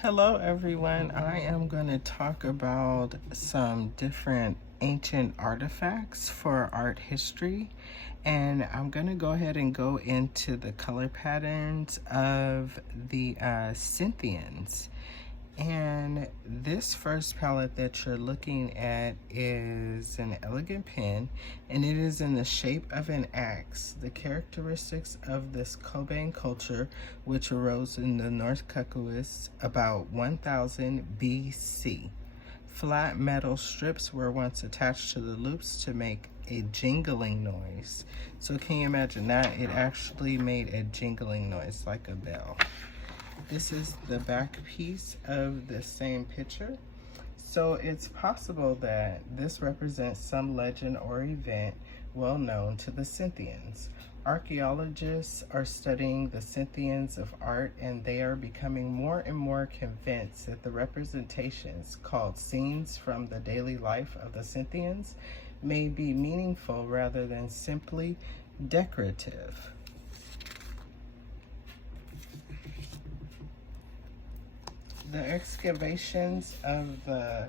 Hello everyone, I am going to talk about some different ancient artifacts for art history, and I'm going to go ahead and go into the color patterns of the Scythians. And this first palette that you're looking at is an elegant pen, and it is in the shape of an axe. The characteristics of this Coban culture, which arose in the North Caucasus about 1000 BC. Flat metal strips were once attached to the loops to make a jingling noise. So can you imagine that? It actually made a jingling noise like a bell. This is the back piece of the same picture. So it's possible that this represents some legend or event well known to the Scythians. Archaeologists are studying the Scythians of art, and they are becoming more and more convinced that the representations, called scenes from the daily life of the Scythians, may be meaningful rather than simply decorative. The excavations of the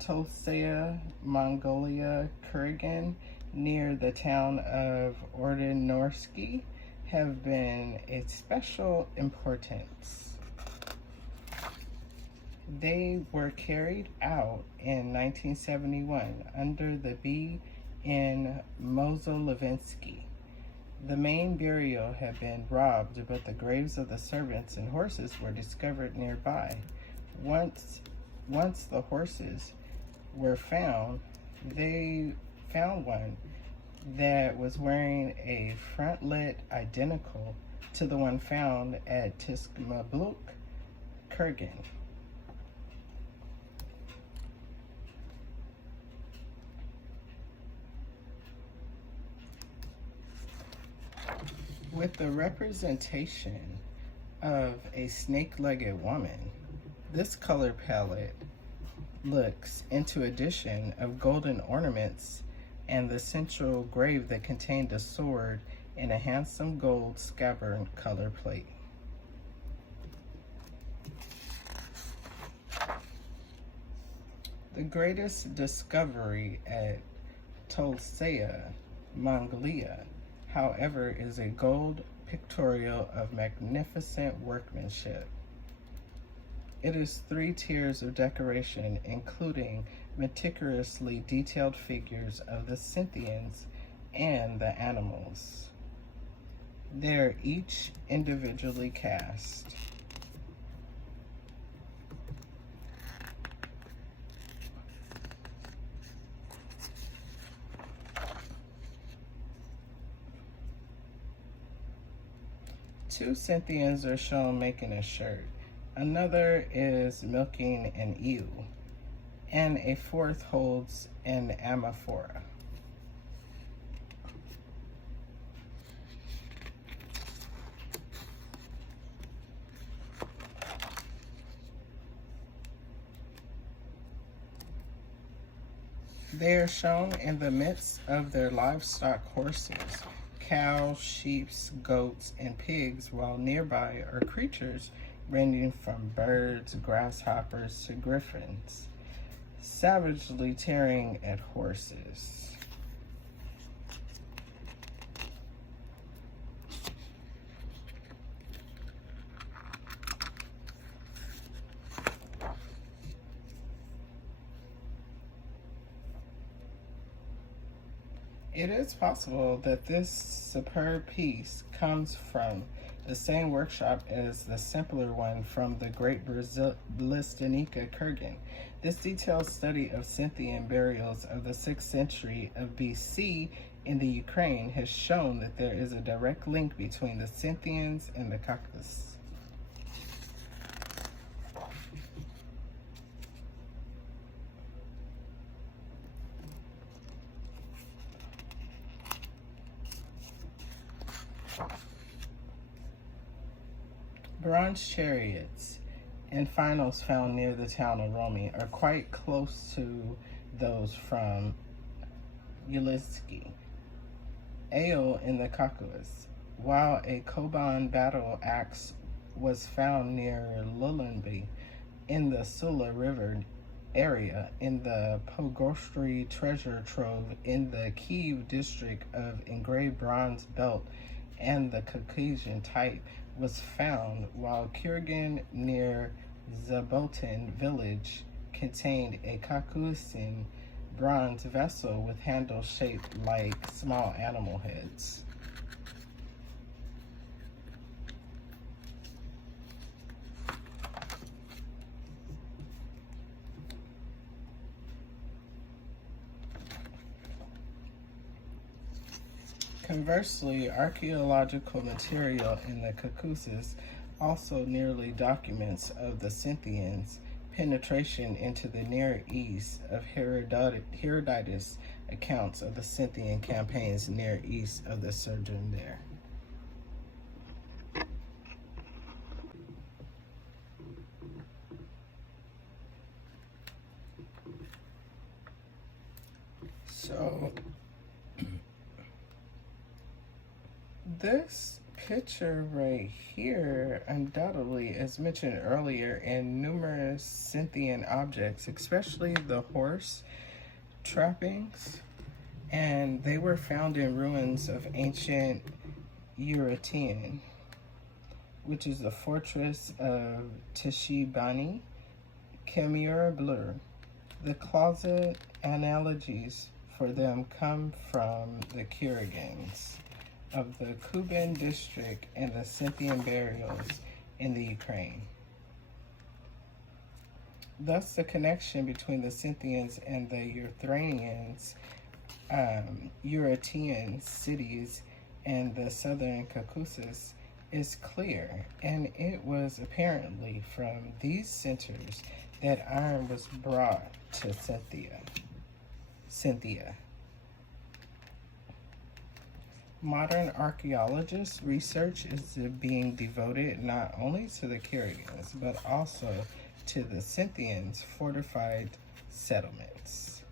Tulsea, Mongolia, Kurgan near the town of Ordinorsky have been a special importance. They were carried out in 1971 under the B. in Mozolevsky. The main burial had been robbed, but the graves of the servants and horses were discovered nearby. Once the horses were found, they found one that was wearing a frontlet identical to the one found at Tiskmabluk, Kurgan. With the representation of a snake-legged woman, this color palette looks into addition of golden ornaments and the central grave that contained a sword and a handsome gold scabbard color plate. The greatest discovery at Tulsea, Mongolia, however, is a gold pictorial of magnificent workmanship. It is 3 tiers of decoration, including meticulously detailed figures of the Scythians and the animals. They're each individually cast. Two Scythians are shown making a shirt. Another is milking an ewe, and a fourth holds an amphora. They are shown in the midst of their livestock horses, cows, sheep, goats, and pigs, while nearby are creatures ranging from birds, grasshoppers, to griffins, savagely tearing at horses. It is possible that this superb piece comes from the same workshop as the simpler one from the Great Britannica Kurgan. This detailed study of Scythian burials of the 6th century of BC in the Ukraine has shown that there is a direct link between the Scythians and the Caucasus. Bronze chariots and finals found near the town of Romi are quite close to those from Ulitsky. Ale in the Caucasus, while a Koban battle axe was found near Lulenby, in the Sula River area, in the Pogostri treasure trove in the Kiev district of engraved bronze belt, and the Caucasian type was found, while Kurgan near Zabotin village contained a Caucasian bronze vessel with handles shaped like small animal heads. Conversely, archaeological material in the Caucasus also nearly documents of the Scythians' penetration into the Near East of Herodotus accounts of the Scythian campaigns near east of the sojourn there. So this picture right here, undoubtedly, as mentioned earlier, in numerous Scythian objects, especially the horse trappings, and they were found in ruins of ancient Eurytion, which is the fortress of Tishibani, Khmer Blur. The closet analogies for them come from the Kurgans of the Kuban district and the Scythian burials in the Ukraine. Thus, the connection between the Scythians and the Ukrainians, Eurasian cities and the southern Caucasus is clear, and it was apparently from these centers that iron was brought to Scythia. Modern archaeologists' research is being devoted not only to the Kurgans, but also to the Scythians' fortified settlements,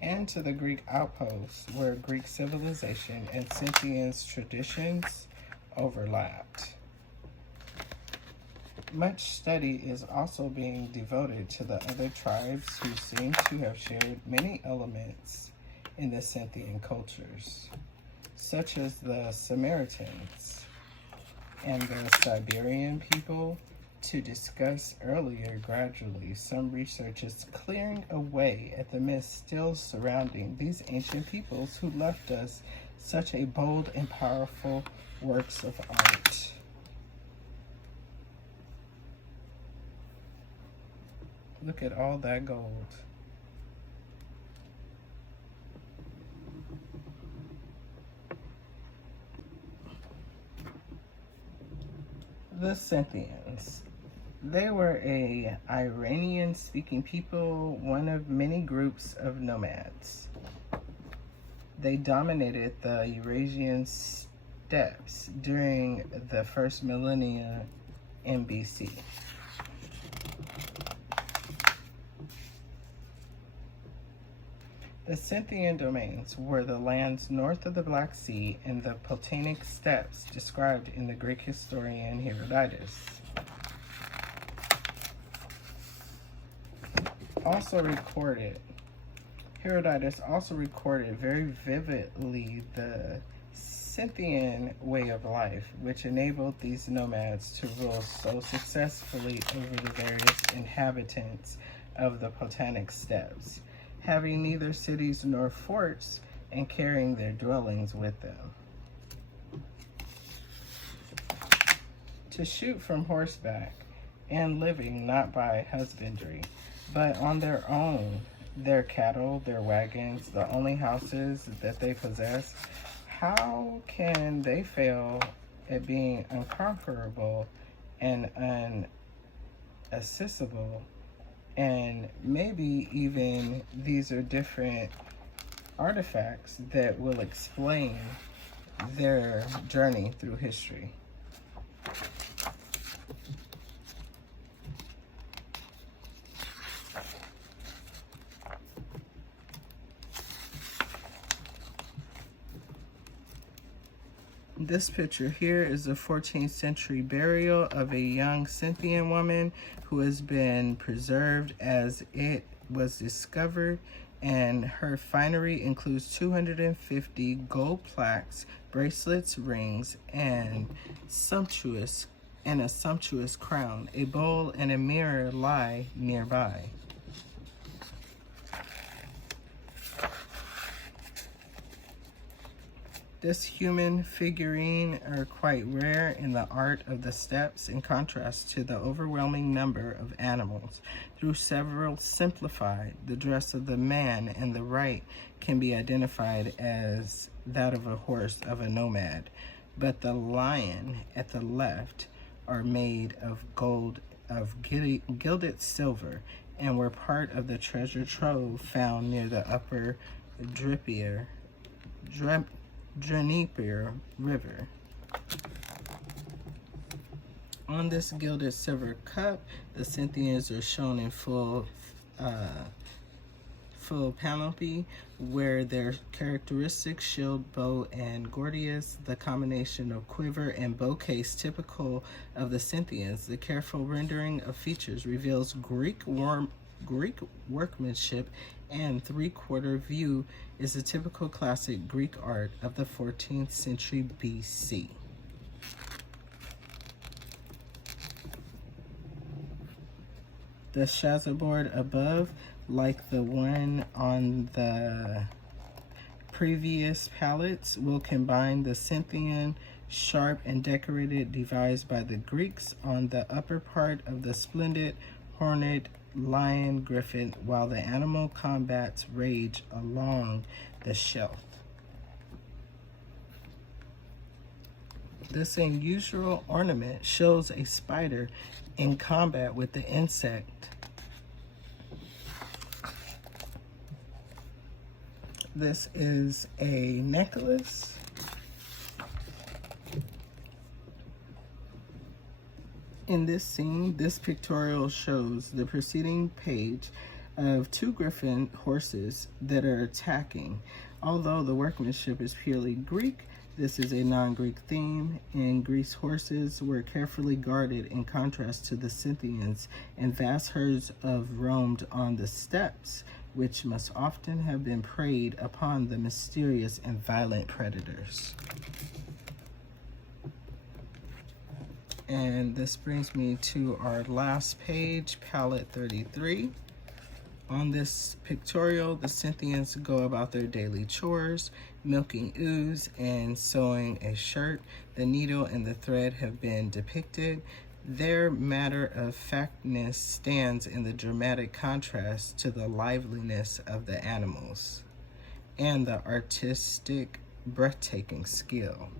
and to the Greek outposts where Greek civilization and Scythians' traditions overlapped. Much study is also being devoted to the other tribes who seem to have shared many elements in the Scythian cultures, such as the Samaritans and the Siberian people. To discuss earlier, gradually, some research is clearing away at the myths still surrounding these ancient peoples who left us such a bold and powerful works of art. Look at all that gold. The Scythians. They were a Iranian-speaking people, one of many groups of nomads. They dominated the Eurasian steppes during the first millennia in BC. The Scythian domains were the lands north of the Black Sea and the Potanic steppes described in the Greek historian Herodotus. Herodotus also recorded very vividly the Scythian way of life, which enabled these nomads to rule so successfully over the various inhabitants of the Potanic steppes, having neither cities nor forts and carrying their dwellings with them. To shoot from horseback and living not by husbandry, but on their own, their cattle, their wagons, the only houses that they possess, how can they fail at being unconquerable and unaccessible? And maybe even these are different artifacts that will explain their journey through history. This picture here is a 14th century burial of a young Scythian woman who has been preserved as it was discovered, and her finery includes 250 gold plaques, bracelets, rings, and a sumptuous crown. A bowl and a mirror lie nearby. This human figurine are quite rare in the art of the steppes in contrast to the overwhelming number of animals. Through several simplified, the dress of the man in the right can be identified as that of a horse of a nomad, but the lion at the left are made of gold, of gilded silver, and were part of the treasure trove found near the upper Dnieper River. On this gilded silver cup, the Scythians are shown in full panoply, where their characteristic shield, bow, and gordius, the combination of quiver and bow case typical of the Scythians. The careful rendering of features reveals Greek workmanship, and three-quarter view is a typical classic Greek art of the 14th century BC. The chasuble above, like the one on the previous palettes, will combine the Scythian sharp and decorated devised by the Greeks on the upper part of the splendid horned lion griffin, while the animal combats rage along the shelf. This unusual ornament shows a spider in combat with the insect. This is a necklace. In this scene, this pictorial shows the preceding page of two griffin horses that are attacking. Although the workmanship is purely Greek, this is a non-Greek theme. In Greece, horses were carefully guarded in contrast to the Scythians, and vast herds roamed on the steppes, which must often have been preyed upon the mysterious and violent predators. And this brings me to our last page, palette 33. On this pictorial, the Scythians go about their daily chores, milking ewes and sewing a shirt. The needle and the thread have been depicted. Their matter-of-factness stands in the dramatic contrast to the liveliness of the animals and the artistic, breathtaking skill.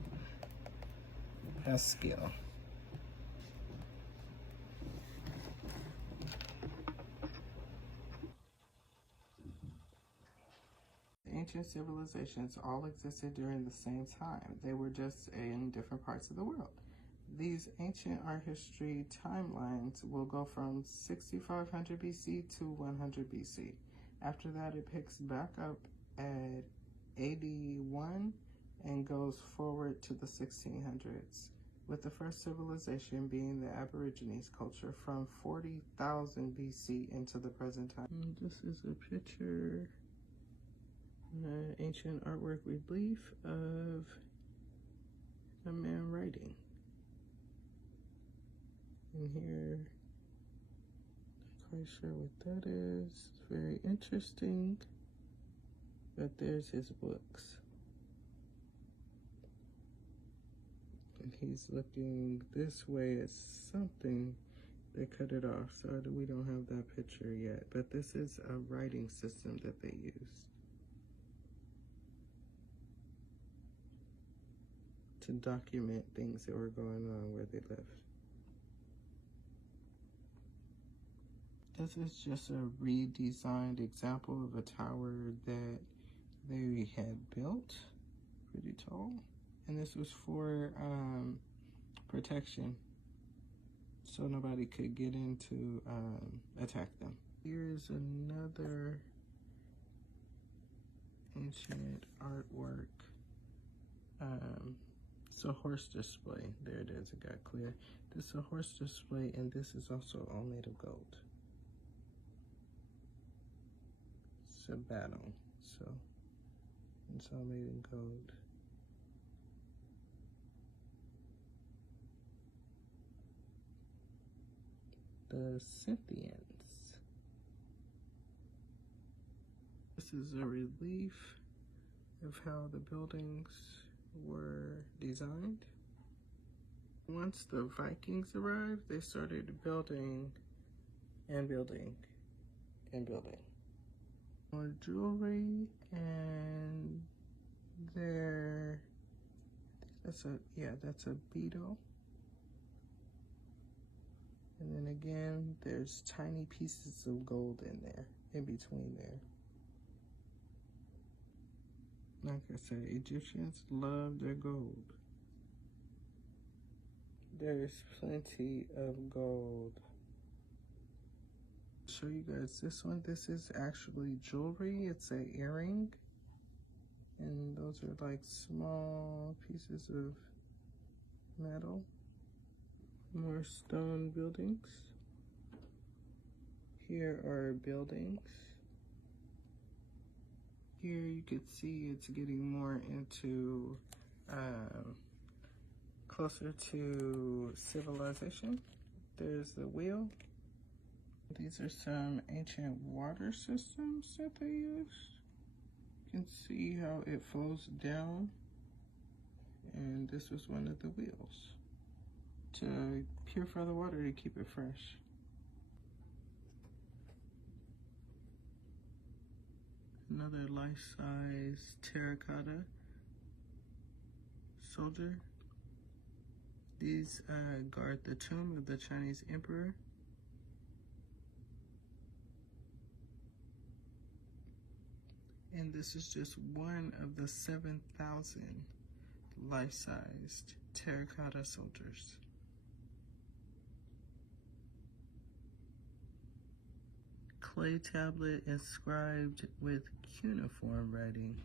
Ancient civilizations all existed during the same time. They were just in different parts of the world. These ancient art history timelines will go from 6500 BC to 100 BC. After that, it picks back up at AD 1 and goes forward to the 1600s, with the first civilization being the Aborigines culture from 40,000 BC into the present time. And this is a picture, ancient artwork relief of a man writing. And here, not quite sure what that is. It's very interesting, but there's his books. And he's looking this way at something. They cut it off, so we don't have that picture yet. But this is a writing system that they use to document things that were going on where they lived. This is just a redesigned example of a tower that they had built, pretty tall. And this was for protection, so nobody could get in to attack them. Here's another ancient artwork. is a horse display. There it is, it got clear. This is a horse display, and this is also all made of gold. It's a battle, so it's all made in gold. The Scythians. This is a relief of how the buildings were designed. Once the Vikings arrived, they started building and building and building. More jewelry, and there, that's a beetle. And then again, there's tiny pieces of gold in there, in between there. Like I said, Egyptians love their gold. There's plenty of gold. I'll show you guys this one. This is actually jewelry. It's an earring. And those are like small pieces of metal. More stone buildings. Here are buildings. Here you can see it's getting more into closer to civilization. There's the wheel. These are some ancient water systems that they use. You can see how it flows down. And this was one of the wheels to purify the water to keep it fresh. Another life-size terracotta soldier. These guard the tomb of the Chinese emperor. And this is just one of the 7,000 life-sized terracotta soldiers. Clay tablet inscribed with cuneiform writing.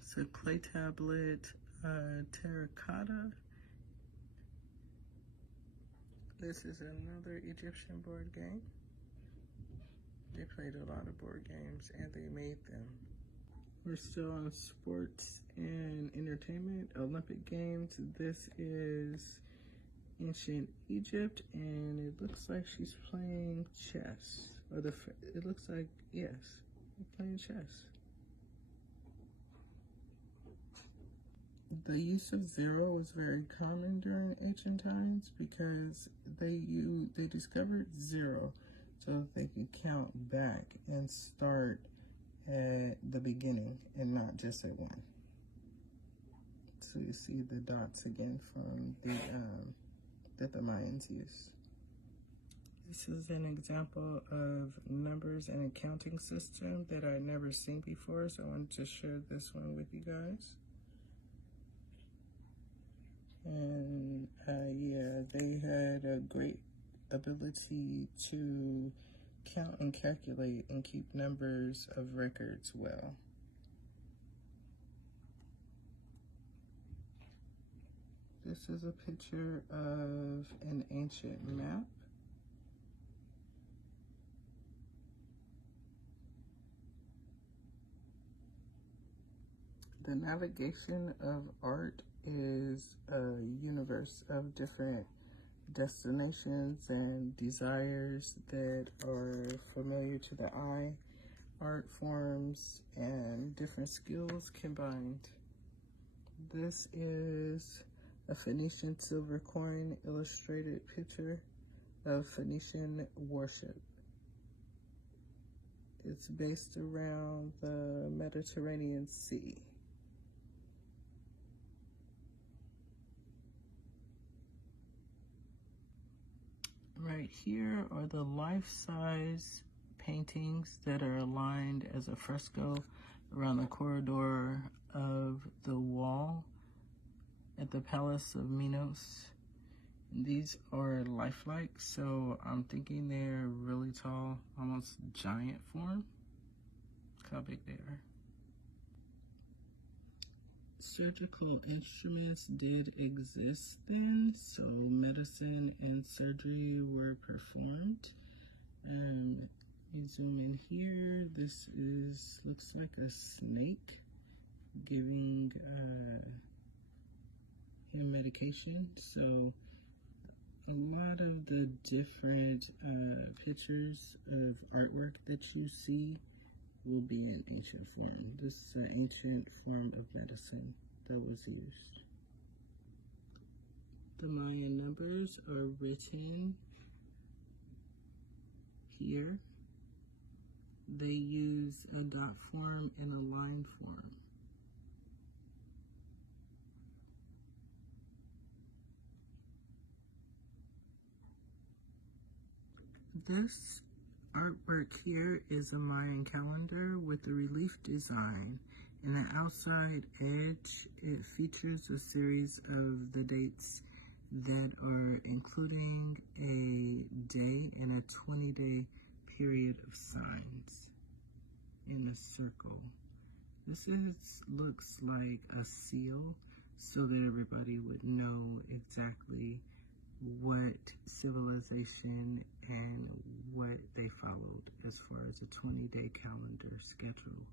So clay tablet, terracotta. This is another Egyptian board game. They played a lot of board games and they made them. We're still on sports and entertainment, Olympic Games. This is ancient Egypt, and it looks like she's playing chess. Or it looks like, yes, playing chess. The use of zero was very common during ancient times because they discovered zero so they could count back and start at the beginning and not just at one. So you see the dots again from the that the Mayans used. This is an example of numbers and accounting system that I'd never seen before, so I wanted to share this one with you guys. And yeah, they had a great ability to count and calculate and keep numbers of records well. This is a picture of an ancient map. The navigation of art is a universe of different destinations and desires that are familiar to the eye, art forms, and different skills combined. This is a Phoenician silver coin illustrated picture of Phoenician worship. It's based around the Mediterranean Sea. Right here are the life-size paintings that are aligned as a fresco around the corridor of the wall at the Palace of Minos. And these are lifelike, so I'm thinking they're really tall, almost giant form, how big they are. Surgical instruments did exist then, so medicine and surgery were performed. You zoom in here. This looks like a snake giving him medication. So a lot of the different pictures of artwork that you see will be in ancient form. This is an ancient form of medicine that was used. The Mayan numbers are written here. They use a dot form and a line form. This artwork here is a Mayan calendar with a relief design. In the outside edge, it features a series of the dates that are including a day and a 20-day period of signs in a circle. This looks like a seal so that everybody would know exactly what civilization and what they followed as far as a 20-day calendar schedule.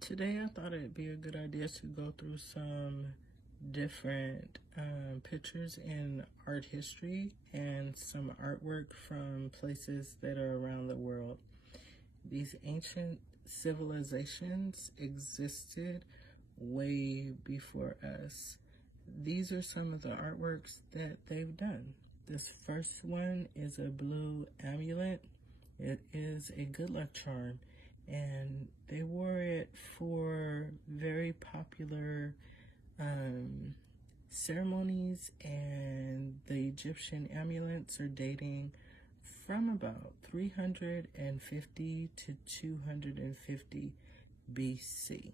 Today I thought it'd be a good idea to go through some different pictures in art history and some artwork from places that are around the world. These ancient civilizations existed way before us. These are some of the artworks that they've done. This first one is a blue amulet. It is a good luck charm, and they wore it for very popular ceremonies, and the Egyptian amulets are dating from about 350 to 250 BC.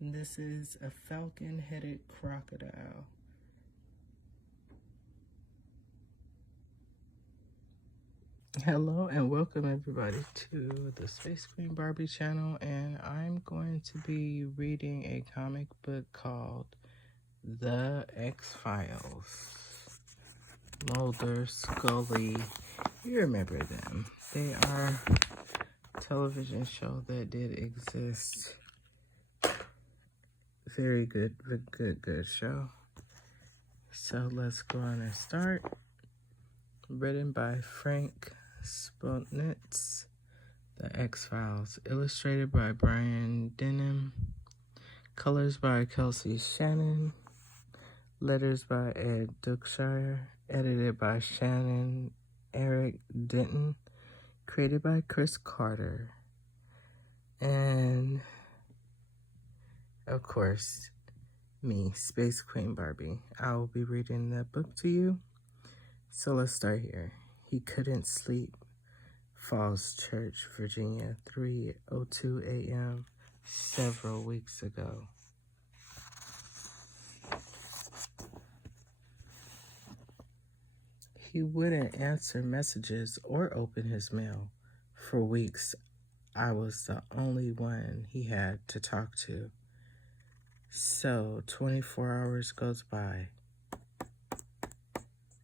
And this is a falcon-headed crocodile. Hello and welcome everybody to the Space Queen Barbie channel, and I'm going to be reading a comic book called The X-Files. Mulder, Scully, you remember them. They are a television show that did exist. Very good show. So let's go on and start. Written by Frank Spotnitz, The X-Files. Illustrated by Brian Denham. Colors by Kelsey Shannon. Letters by Ed Duckshire. Edited by Shannon Eric Denton. Created by Chris Carter. And of course, me, Space Queen Barbie. I will be reading the book to you. So let's start here. He couldn't sleep. Falls Church, Virginia, 3:02 a.m. several weeks ago. He wouldn't answer messages or open his mail. For weeks, I was the only one he had to talk to. So 24 hours goes by.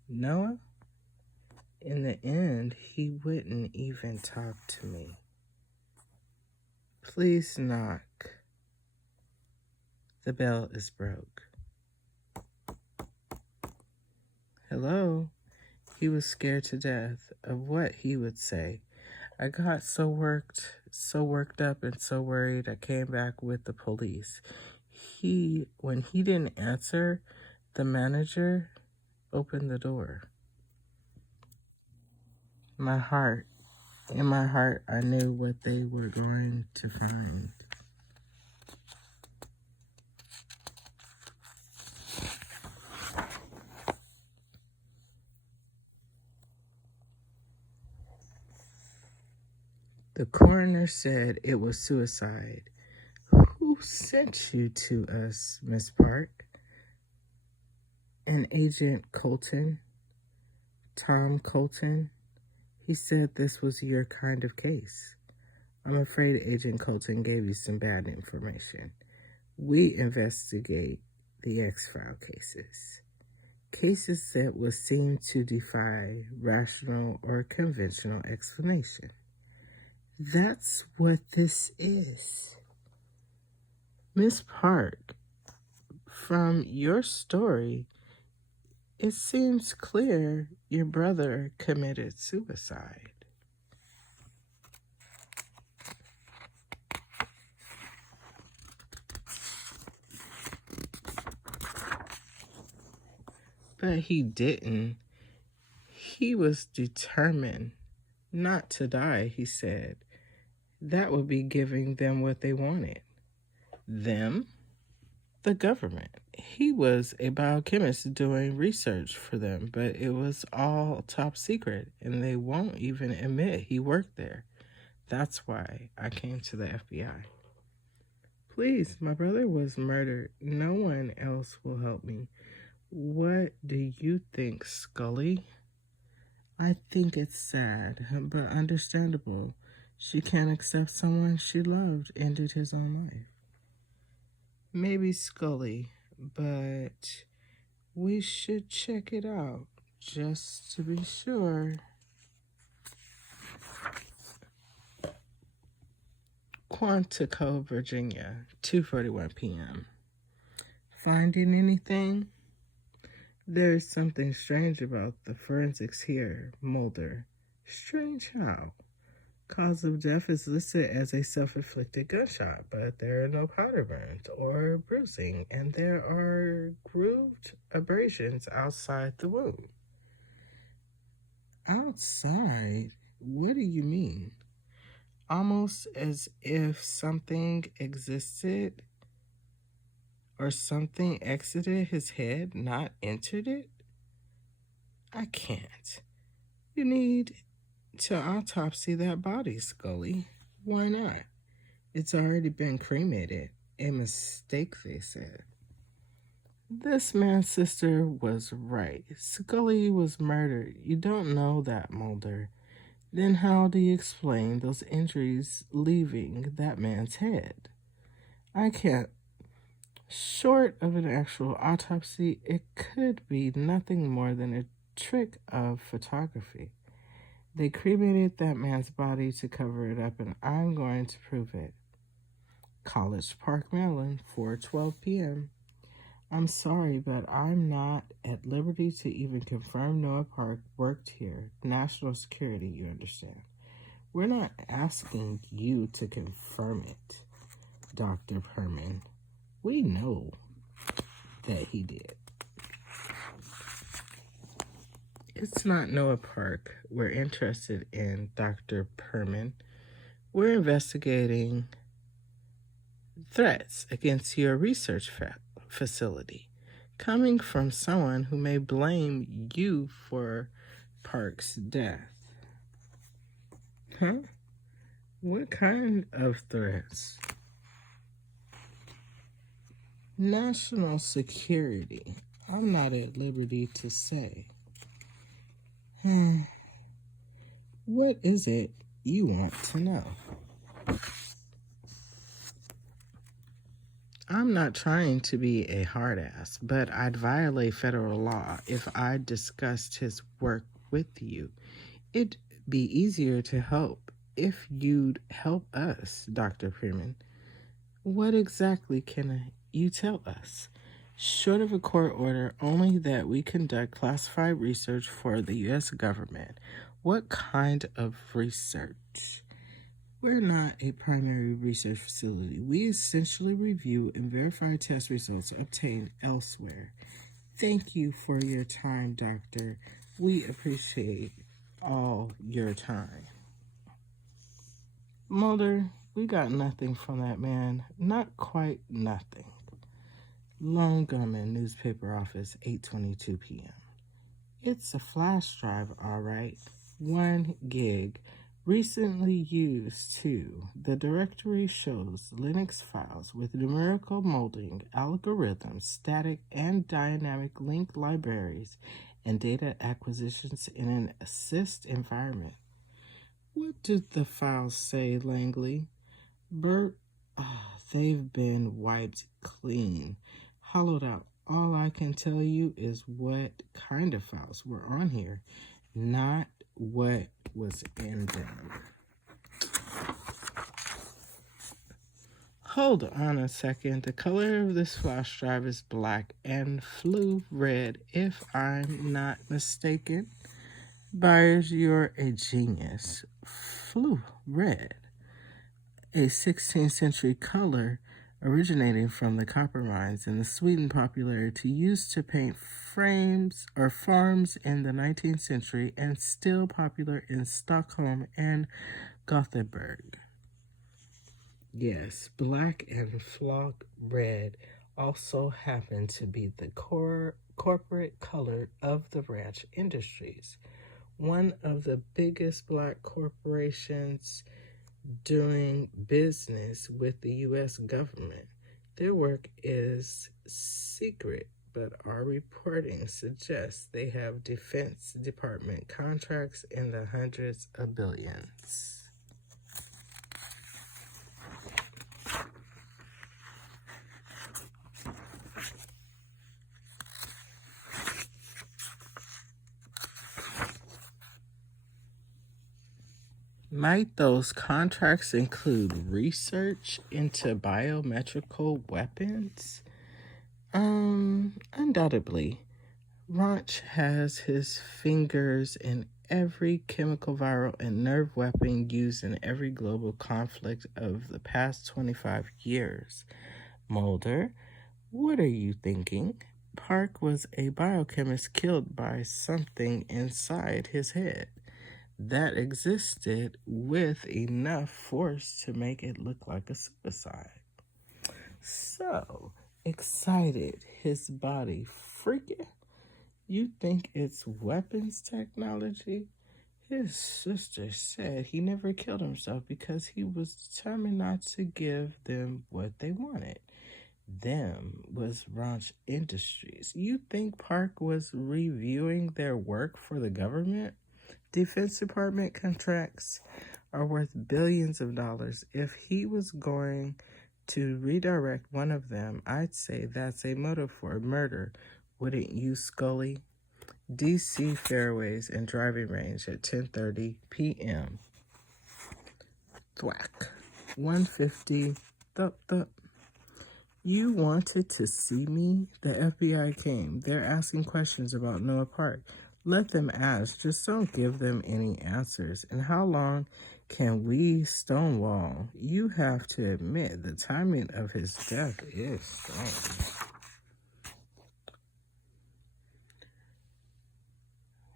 Noah? In the end, he wouldn't even talk to me. Please knock. The bell is broke. Hello? He was scared to death of what he would say. I got so worked up and so worried I came back with the police. When he didn't answer, the manager opened the door. In my heart, I knew what they were going to find. The coroner said it was suicide. Who sent you to us, Miss Park? And Agent Colton, Tom Colton. He said this was your kind of case. I'm afraid Agent Colton gave you some bad information. We investigate the X-File cases. Cases that would seem to defy rational or conventional explanation. That's what this is. Miss Park, from your story, it seems clear your brother committed suicide. But he didn't. He was determined not to die, he said. That would be giving them what they wanted. Them? The government. He was a biochemist doing research for them, but it was all top secret, and they won't even admit he worked there. That's why I came to the FBI. Please, my brother was murdered. No one else will help me. What do you think, Scully? I think it's sad, but understandable. She can't accept someone she loved ended his own life. Maybe Scully, but we should check it out just to be sure. Quantico, Virginia, 2:41 p.m. Finding anything? There's something strange about the forensics here, Mulder. Strange how? Cause of death is listed as a self-inflicted gunshot, but there are no powder burns or bruising, and there are grooved abrasions outside the wound. Outside? What do you mean? Almost as if something existed or something exited his head, not entered it? I can't. You need to autopsy that body, Scully. Why not? It's already been cremated. A mistake, they said. This man's sister was right. Scully was murdered. You don't know that, Mulder. Then how do you explain those injuries leaving that man's head? I can't. Short of an actual autopsy, it could be nothing more than a trick of photography. They cremated that man's body to cover it up, and I'm going to prove it. College Park, Maryland, 4:12 p.m. I'm sorry, but I'm not at liberty to even confirm Noah Park worked here. National security, you understand. We're not asking you to confirm it, Dr. Perman. We know that he did. It's not Noah Park we're interested in, Dr. Perman. We're investigating threats against your research facility coming from someone who may blame you for Park's death. Huh? What kind of threats? National security. I'm not at liberty to say. What is it you want to know? I'm not trying to be a hard ass, but I'd violate federal law if I discussed his work with you. It'd be easier to help if you'd help us, Dr. Freeman. What exactly can you tell us? Short of a court order, only that we conduct classified research for the U.S. government. What kind of research? We're not a primary research facility. We essentially review and verify test results obtained elsewhere. Thank you for your time, Doctor. We appreciate all your time. Mulder, we got nothing from that man. Not quite nothing. Lone Gunman, newspaper office, 8:22 p.m. It's a flash drive, all right. 1 gig. Recently used too. The directory shows Linux files with numerical molding, algorithms, static and dynamic link libraries, and data acquisitions in an assist environment. What did the files say, Langley? Bert, they've been wiped clean, hollowed out. All I can tell you is what kind of files were on here, not what was in them. Hold on a second. The color of this flash drive is black and flew red, if I'm not mistaken. Byers, you're a genius. Flew red, a 16th century color originating from the copper mines and the sweetened popularity used to paint frames or farms in the 19th century and still popular in Stockholm and Gothenburg. Yes, black and flock red also happen to be the corporate color of the ranch industries. One of the biggest black corporations doing business with the U.S. government. Their work is secret, but our reporting suggests they have Defense Department contracts in the hundreds of billions. Might those contracts include research into biometrical weapons? Undoubtedly. Ranch has his fingers in every chemical, viral, and nerve weapon used in every global conflict of the past 25 years. Mulder, what are you thinking? Park was a biochemist killed by something inside his head that existed with enough force to make it look like a suicide. So excited, his body freaking. You think it's weapons technology? His sister said he never killed himself because he was determined not to give them what they wanted. Them was Ranch Industries. You think Park was reviewing their work for the government? Defense Department contracts are worth billions of dollars. If he was going to redirect one of them, I'd say that's a motive for murder. Wouldn't you, Scully? DC fairways and driving range at 10:30 p.m. Thwack. 150. Thup, thup. You wanted to see me? The FBI came. They're asking questions about Noah Park. Let them ask. Just don't give them any answers. And how long can we stonewall? You have to admit the timing of his death is strange.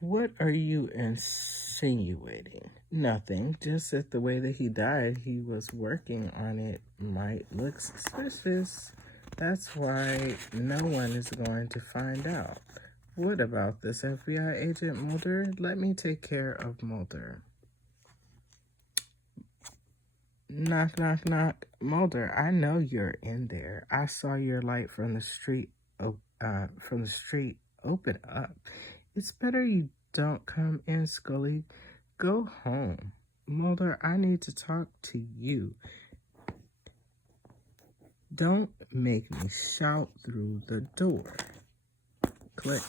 What are you insinuating? Nothing. Just that the way that he died, he was working on it might look suspicious. That's why no one is going to find out. What about this FBI agent Mulder? Let me take care of Mulder. Knock, knock, knock. Mulder, I know you're in there. I saw your light from the street. Open up. It's better you don't come in, Scully. Go home. Mulder, I need to talk to you. Don't make me shout through the door. Click.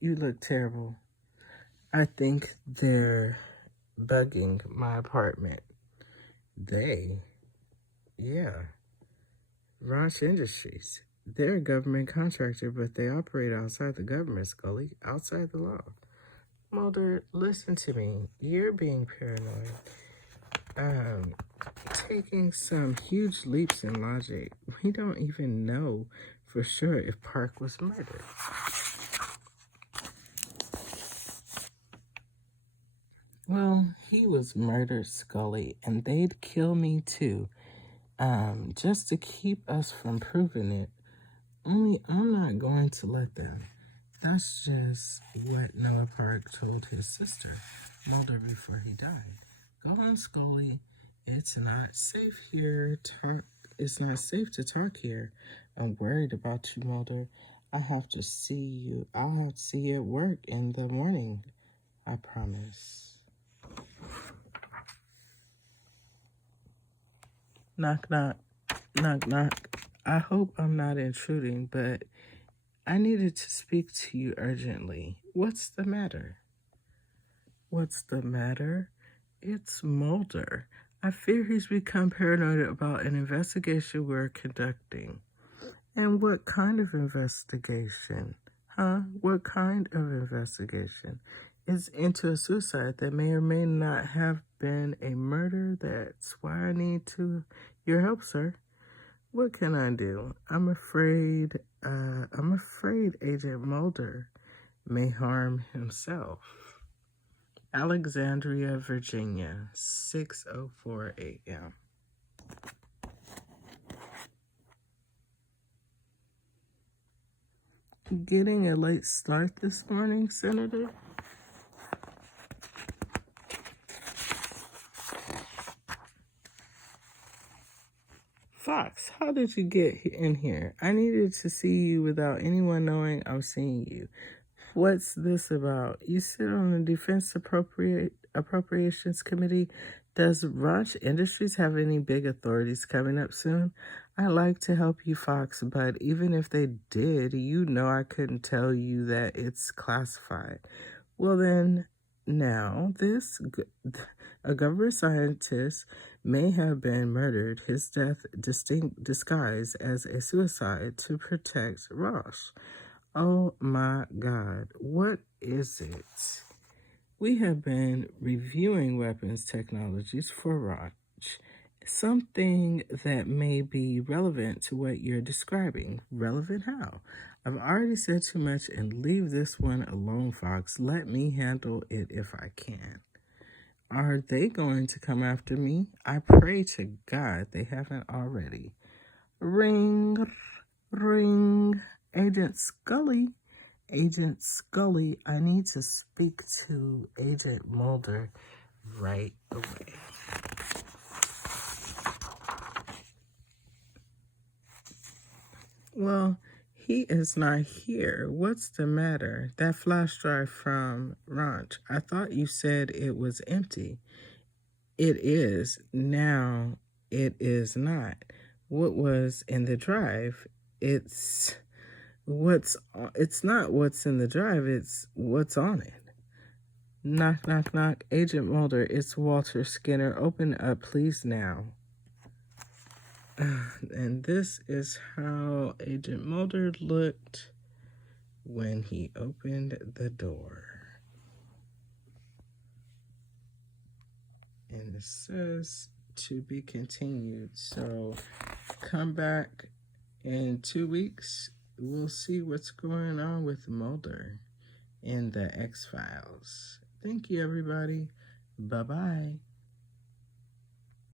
You look terrible. I think they're bugging my apartment. They? Yeah. Ranch Industries. They're a government contractor, but they operate outside the government, Scully. Outside the law. Mulder, listen to me. You're being paranoid. Taking some huge leaps in logic. We don't even know for sure if Park was murdered. Well, he was murdered, Scully, and they'd kill me too, just to keep us from proving it. Only I'm not going to let them. That's just what Noah Park told his sister, Mulder, before he died. Go on, Scully. It's not safe here. It's not safe to talk here. I'm worried about you, Mulder. I'll have to see you at work in the morning. I promise. Knock, knock, knock, knock. I hope I'm not intruding, but I needed to speak to you urgently. What's the matter? What's the matter? It's Mulder. I fear he's become paranoid about an investigation we're conducting. And what kind of investigation? Huh? What kind of investigation? It's into a suicide that may or may not have been a murder. That's why I need your help, sir. What can I do? I'm afraid Agent Mulder may harm himself. Alexandria, Virginia, 6:04 a.m. Getting a late start this morning, Senator? Fox, how did you get in here? I needed to see you without anyone knowing I'm seeing you. What's this about? You sit on the Defense Appropriations Committee. Does Ranch Industries have any big authorities coming up soon? I like to help you, Fox, but even if they did, you know I couldn't tell you that it's classified. Well then, now a government scientist may have been murdered, his death disguised as a suicide to protect Ross. Oh my God, what is it? We have been reviewing weapons technologies for Roch, something that may be relevant to what you're describing. Relevant how? I've already said too much and leave this one alone, Fox. Let me handle it if I can. Are they going to come after me? I pray to God they haven't already. Ring, ring. Agent Scully, I need to speak to Agent Mulder right away. Well, he is not here. What's the matter? That flash drive from Ranch, I thought you said it was empty. It is. Now it is not. What was in the drive? It's not what's in the drive, it's what's on it. Knock, knock, knock. Agent Mulder, it's Walter Skinner. Open up, please, now. And this is how Agent Mulder looked when he opened the door. And it says to be continued. So come back in 2 weeks. We'll see what's going on with Mulder in the X-Files. Thank you, everybody. Bye-bye.